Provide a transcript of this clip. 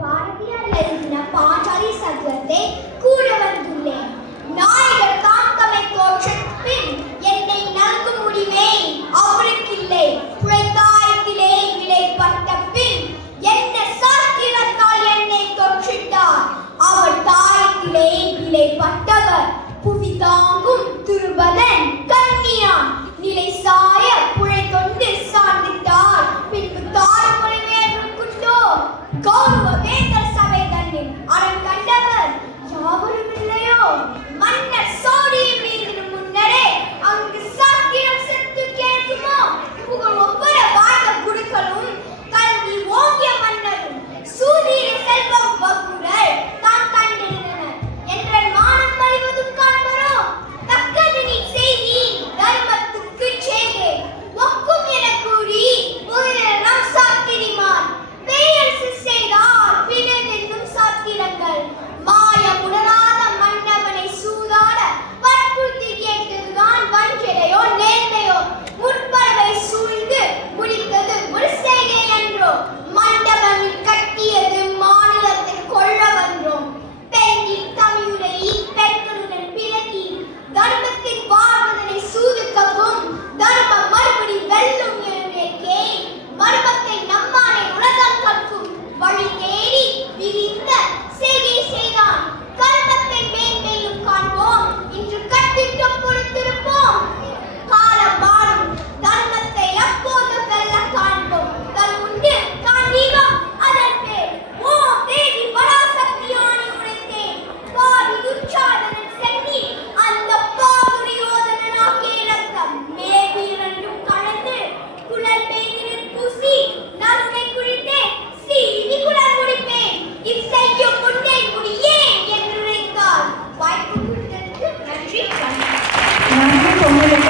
பாரதியார் எழுதின பாஞ்சாலி சதுரத்தை கூற வந்துள்ளேன். நாயகர் காந்தமை தோற்றப்பின் என்னை நல்கும் முடிவே அவருக்கில்லை. புழைத்தாயத்திலே விலைப்பட்ட பின் என்ன சாத்திரத்தால் என்னை தொற்றிட்டார். அவர் தாயத்திலே விலைப்பட்டவர் புவி தாங்கும் துருபதன் கன்னியான் நிலை சாய புழை கொண்டு சார்ந்திட்டார். பின்பு தாய்மொழி வேறுக்குண்டோ கௌரவ வேந்தர் சபை தன்னில் அறம் கண்டவர் யாவரும் இல்லையோ. மன்னர் சோடிய மீது முன்னரே அங்கு சாத்திரம் செத்து கேட்குமோ. புகழ் ஒவ்வொரு வாழ்ந்த குழுக்களும் கல்வி ஓங்கிய மன்னரும் சூரிய செல்வம் வகுரர் தாம் கண்டிருந்தனர் என்ற மானம் அறிவதும் காண்பரோ. தக்கது நீ செய்தி தர்மத்துக்கு செய்கே ஒக்கும் என கூறி ஒரு நம் சாத்திரிமான் பேரரசு செய்தார் பிறதென்னும் சாத்திரங்கள் மாய உணராத மன்னவனை சூதாட வற்புறுத்தி கேட்டதுதான் வஞ்சனையோ நேர்மையோ. முற்பறவை சூழ்ந்து முடித்தது ஒரு செய்கை என்றோ. மண்டபமில் கட்டியது மாநிலத்தை கொள்ள வந்தோம். பெண்ணில் தமிழுரை பெண்களுடன் பிறகி தர்மத்தின் வாழ்வதனை சூதுக்கவும் தர்ம மறுபடி வெல்லும் எனக்கே மர்மத்தை நம்மானை உலகம் கற்கும் வழி தேடி விரிந்த செய்கை செய்தான். கர்மத்தை மேன்மையும் காண்போம் இன்று கட்டிட்டம் கொடுத்திருப்போம். காலம் மாறும் தர்மத்தை அப்போது வெல்ல காண்போம். தன் உண்டு காண்பீகம் அதன் பேர் ஓம் தேவி பராசக்தியானை உரைத்தேன். பாரி துச்சாதனன் சென்னி அந்த பாதுரியோதனாகிய ரத்தம் மேவி இரண்டும் கலந்து குழல் மேனில் பூசி நறுனை குழித்தேன் சீவி குழல் முடிப்பேன். இச்செய்யும் முன்னே முடியேன் என்று உரைத்தார். வாய்ப்பு கொடுத்ததற்கு நன்றி. நன்றி.